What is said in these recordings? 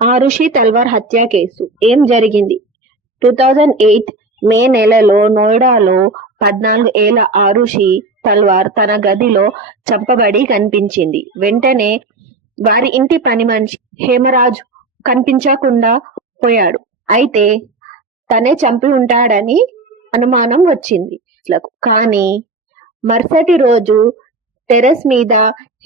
ఆరుషి తల్వార్ హత్య కేసు ఏం జరిగింది? 2008 మే నెలలో నోయిడాలో 14 ఏళ్ల ఆరుషి తల్వార్ తన గదిలో చంపబడి కనిపించింది. వెంటనే వారి ఇంటి పని మనిషి హేమరాజ్ కనిపించకుండా పోయాడు. అయితే తనే చంపి ఉంటాడని అనుమానం వచ్చింది. కానీ మరుసటి రోజు టెర్రస్ మీద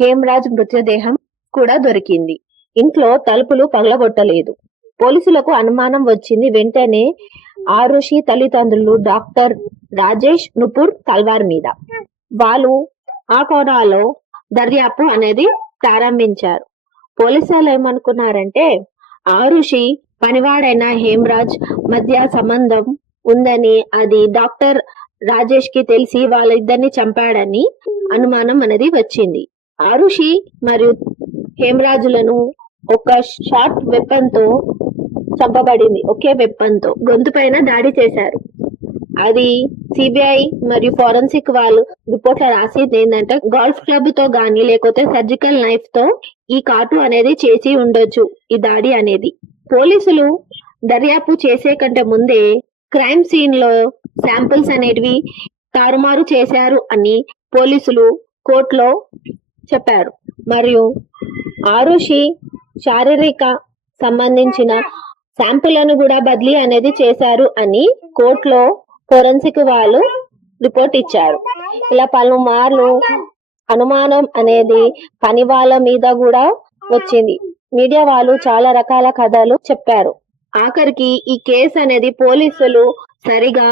హేమరాజ్ మృతదేహం కూడా దొరికింది. ఇంట్లో తలుపులు పగలగొట్టలేదు. పోలీసులకు అనుమానం వచ్చింది. వెంటనే ఆరుషి తల్లిదండ్రులు డాక్టర్ రాజేష్ నుపూర్ తల్వార్ మీద వాళ్ళు ఆ కోణాలో దర్యాప్తు అనేది ప్రారంభించారు. పోలీసులు ఏమనుకున్నారంటే ఆరుషి పనివాడైన హేమరాజ్ మధ్య సంబంధం ఉందని, అది డాక్టర్ రాజేష్ కి తెలిసి వాళ్ళిద్దరిని చంపాడని అనుమానం అనేది వచ్చింది. ఆరుషి మరియు హేమరాజులను ఒక షార్ట్ వెపన్ తో చంపబడింది. ఒకే వెపన్ తో గొంతు పైన దాడి చేశారు. అది సిబిఐ మరియు ఫోరెన్సిక్ వాళ్ళు రిపోర్ట్ రాసింది ఏంటంటే గోల్ఫ్ క్లబ్ తో గానీ లేకపోతే సర్జికల్ నైఫ్ తో ఈ కాటు అనేది చేసి ఉండొచ్చు ఈ దాడి అనేది. పోలీసులు దర్యాప్తు చేసే కంటే ముందే క్రైమ్ సీన్ లో శాంపిల్స్ అనేటివి తారుమారు చేశారు అని పోలీసులు కోర్టులో చెప్పారు. మరియు ఆరుషి శారీరక సంబంధించిన శాంపుల్లను కూడా బదిలీ అనేది చేశారు అని కోర్టులో ఫోరెన్సిక్ వాళ్ళు రిపోర్ట్ ఇచ్చారు. ఇలా పలుమార్లు అనుమానం అనేది పని వాళ్ళ మీద కూడా వచ్చింది. మీడియా వాళ్ళు చాలా రకాల కథలు చెప్పారు. ఆఖరికి ఈ కేసు అనేది పోలీసులు సరిగా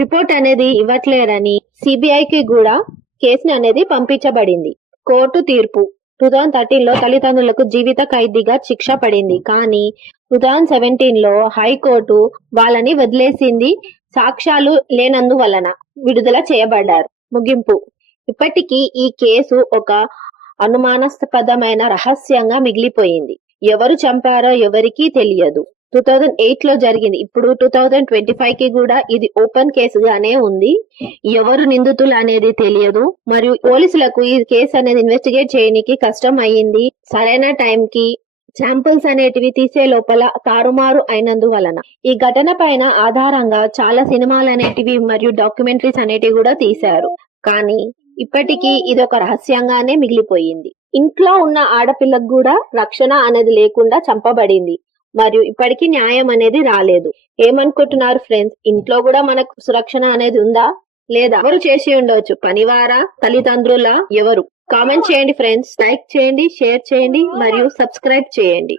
రిపోర్ట్ అనేది ఇవ్వట్లేరని సిబిఐకి కూడా కేసుని అనేది పంపించబడింది. కోర్టు తీర్పు 2013 లో తల్లిదండ్రులకు జీవిత ఖైదీగా శిక్ష పడింది. కానీ 2017 లో హైకోర్టు వాళ్ళని వదిలేసింది. సాక్ష్యాలు లేనందువలన విడుదల చేయబడ్డారు. ముగింపు: ఇప్పటికీ ఈ కేసు ఒక అనుమానాస్పదమైన రహస్యంగా మిగిలిపోయింది. ఎవరు చంపారో ఎవరికీ తెలియదు. 2008 లో జరిగింది. ఇప్పుడు 2025 కి కూడా ఇది ఓపెన్ కేసుగానే ఉంది. ఎవరు నిందితులు అనేది తెలియదు. మరియు పోలీసులకు ఈ కేసు అనేది ఇన్వెస్టిగేట్ చేయడానికి కష్టం అయ్యింది. సరైన టైం కి శాంపిల్స్ అనేటివి తీసే లోపల తారుమారు అయినందువలన. ఈ ఘటన పైన ఆధారంగా చాలా సినిమాలు అనేటివి మరియు డాక్యుమెంటరీస్ అనేటివి కూడా తీశారు. కానీ ఇప్పటికీ ఇది ఒక రహస్యంగానే మిగిలిపోయింది. ఇంట్లో ఉన్న ఆడపిల్లకు కూడా రక్షణ అనేది లేకుండా చంపబడింది. మరియు ఇప్పటికీ న్యాయం అనేది రాలేదు. ఏమనుకుంటున్నారు ఫ్రెండ్స్? ఇంట్లో కూడా మనకు సురక్షణ అనేది ఉందా లేదా? ఎవరు చేసి ఉండొచ్చు? పనివారా, తల్లిదండ్రుల, ఎవరు? కామెంట్ చేయండి ఫ్రెండ్స్. లైక్ చేయండి, షేర్ చేయండి మరియు సబ్స్క్రైబ్ చేయండి.